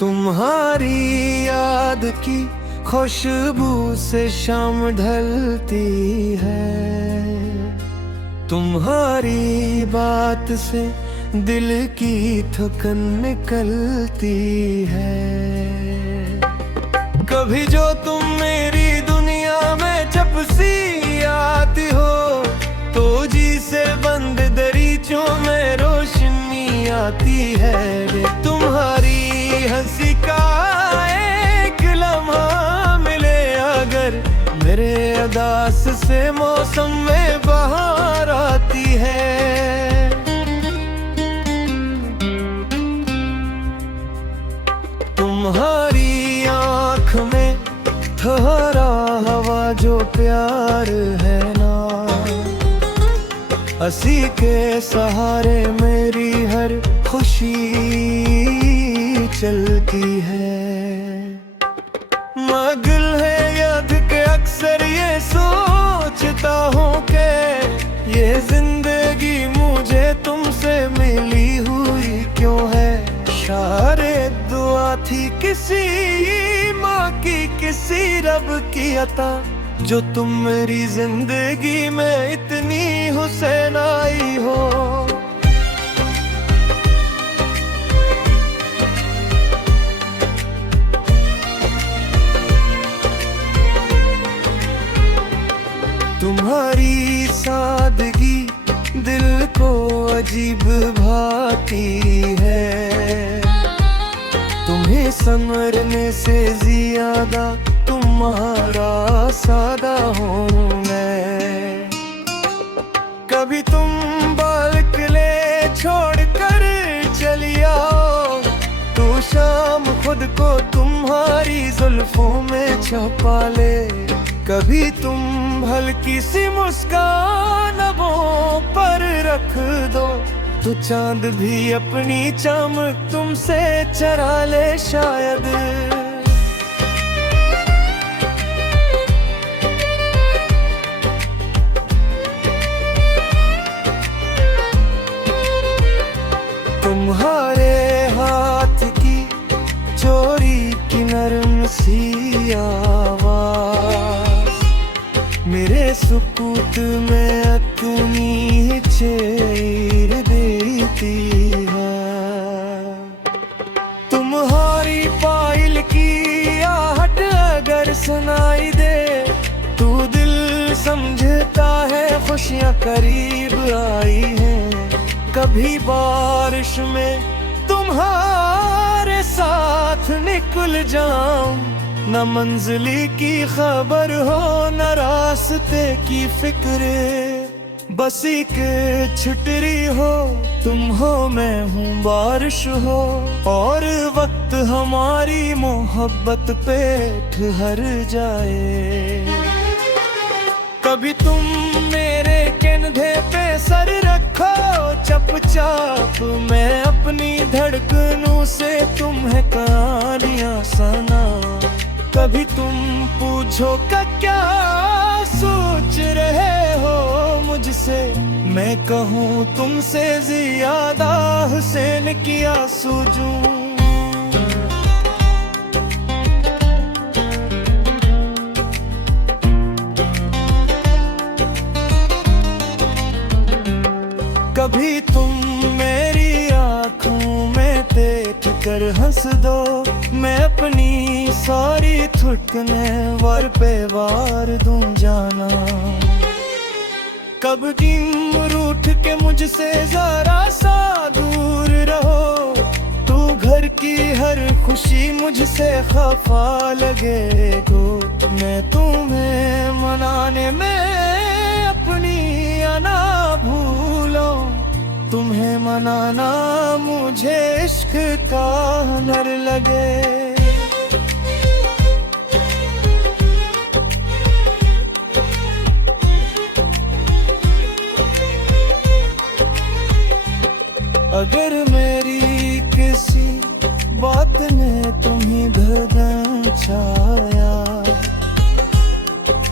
तुम्हारी याद की खुशबू से शाम ढलती है, तुम्हारी बात से दिल की थकन निकलती है। कभी जो तुम मेरी दुनिया में जब सी आती हो, तो जी से बंद दरीचों में रोशनी आती है। तुम्हारी हंसी का एक लम्हा मिले अगर, मेरे उदास से मौसम में बहार आती है। तुम्हारी आँख में ठहरा हवा जो प्यार है ना, हंसी के सहारे मेरी हर खुशी चलती है। मगल है याद के अक्सर ये सोचता हूँ कि ये जिंदगी मुझे तुमसे मिली हुई क्यों है। शायद दुआ थी किसी माँ की, किसी रब की अता, जो तुम मेरी जिंदगी में इतनी हुसैन आई हो। तुम्हारी सादगी दिल को अजीब भाती है, तुम्हें संवरने से ज्यादा तुम्हारा सादा हूँ मैं। कभी तुम बालकले छोड़ कर चली आओ, तो शाम खुद को तुम्हारी जुल्फों में छुपा ले। कभी तुम हल्की सी मुस्कान लबों पर रख दो, तो चांद भी अपनी चमक तुमसे चरा ले शायद। तुम्हारे हाथ की चोरी की नरम सी आवाज मेरे सुकूत में अपनी चेर देती है। तुम्हारी पायल की आहट अगर सुनाई दे, तू दिल समझता है खुशियाँ करीब आई हैं। कभी बारिश में तुम्हारे साथ निकल जाऊं, न मंजिली की खबर हो न रास्ते की फिक्र, बस एक छुटरी हो तुम हो मैं हूँ बारिश हो, और वक्त हमारी मोहब्बत पे ठहर जाए। कभी तुम मेरे कंधे पे सर रखो चुपचाप, मैं अपनी धड़कनों से तुम्हें कहानियाँ सुना। कभी तुम पूछो का क्या सोच रहे हो मुझसे, मैं कहूँ तुमसे ज्यादा हुसैन की आंसू जूं। कभी तुम मेरी आँखों में देख कर हंस दो, मैं अपनी सारी धड़कने वार पे वार दूं जाना। कब दिन रूठ के मुझसे जरा सा दूर रहो, तू घर की हर खुशी मुझसे खफा लगे गो। मैं तुम्हें मनाने में अपनी अना भूलो, तुम्हें मनाना मुझे इश्क का हुनर लगे। अगर मेरी किसी बात ने तुम्हें धड़कन छाया,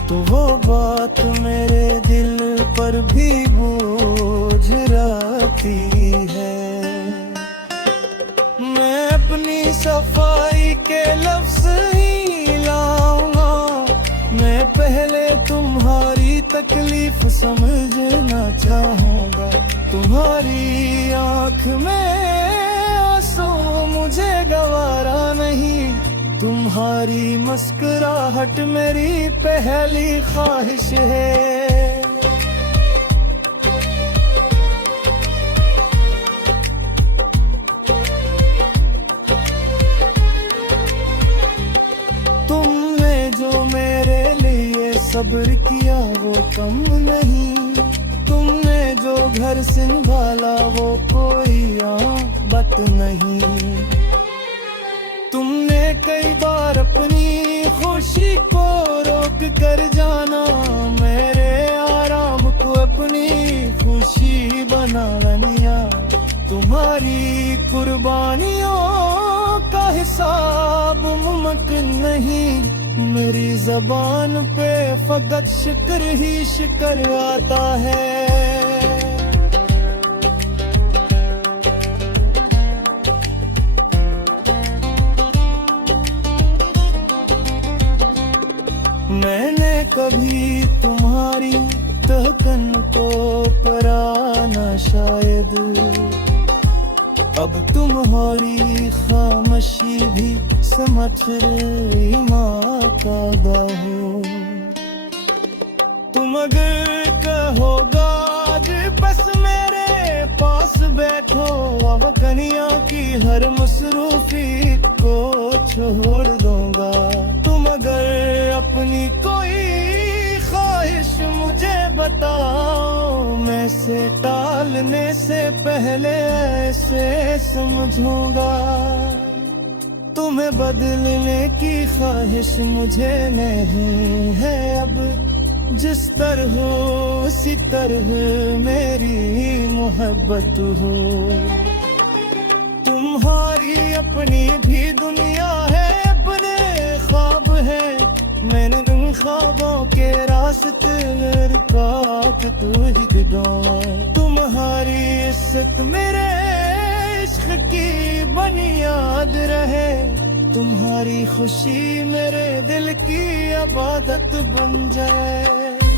तो वो बात मेरे दिल पर भी बोझ रखती है। मैं अपनी सफाई तकलीफ समझना चाहूँगा। तुम्हारी आँख में आंसू मुझे गवारा नहीं, तुम्हारी मुस्कुराहट मेरी पहली ख्वाहिश है। तुमने जो मेरे लिए सब्र किया वो कम नहीं, तुमने जो घर संभाला वो कोई आफत नहीं। तुमने कई बार अपनी खुशी को रोक कर जाना, मेरे आराम को अपनी खुशी बना लिया। तुम्हारी कुर्बानियों का हिसाब मुमकिन नहीं, मेरी ज़बान पे फकत शुक्र ही शुक्र आता है। मैंने कभी तुम्हारी तहकन को परा न शायद, अब तुम्हारी खामोशी भी समझ रही माँ का हो। तुम अगर कहोगा बस मेरे पास बैठो, अब कन्या की हर मसरूफी को छोड़ दूंगा। तुम अगर अपनी कोई ख्वाहिश मुझे बताओ, मैं से टालने से पहले ऐसे समझूंगा। तुम्हें बदलने की ख्वाहिश मुझे नहीं है अब, जिस तरह उसी तरह मेरी मोहब्बत हो। तुम्हारी अपनी भी दुनिया है, अपने ख्वाब है, मैंने उन ख्वाबों के रास्ते रुकावट तुझ दो। तुम्हारी इज्जत मेरे इश्क की बुनियाद रहे, तुम्हारी खुशी मेरे दिल की इबादत बन जाए।